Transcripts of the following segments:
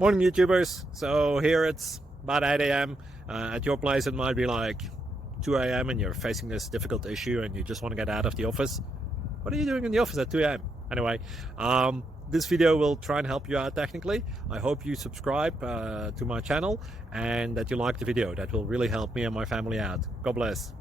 Morning YouTubers. So here it's about 8 a.m. At your place it might be like 2 a.m. and you're facing this difficult issue and you just want to get out of the office. What are you doing in the office at 2 a.m.? Anyway, this video will try and help you out technically. I hope you subscribe to my channel and that you like the video. That will really help me and my family out. God bless.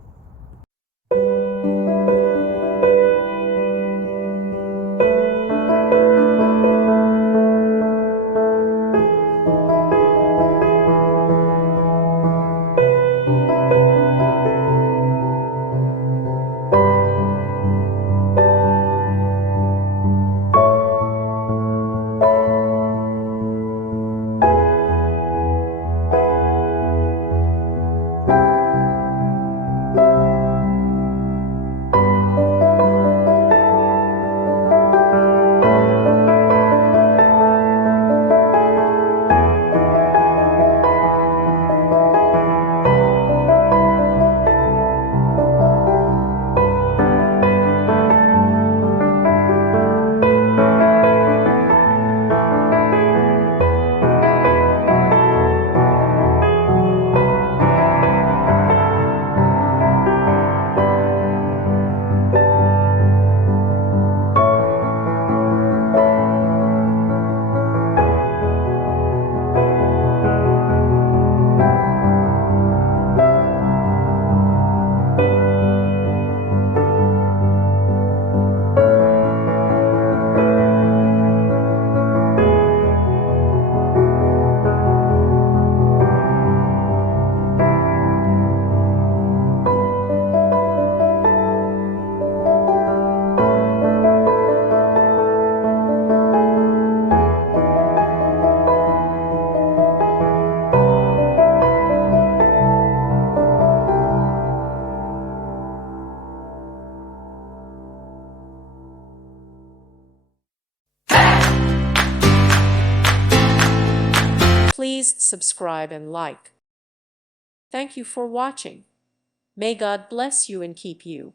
Please subscribe and like. Thank you for watching. May God bless you and keep you.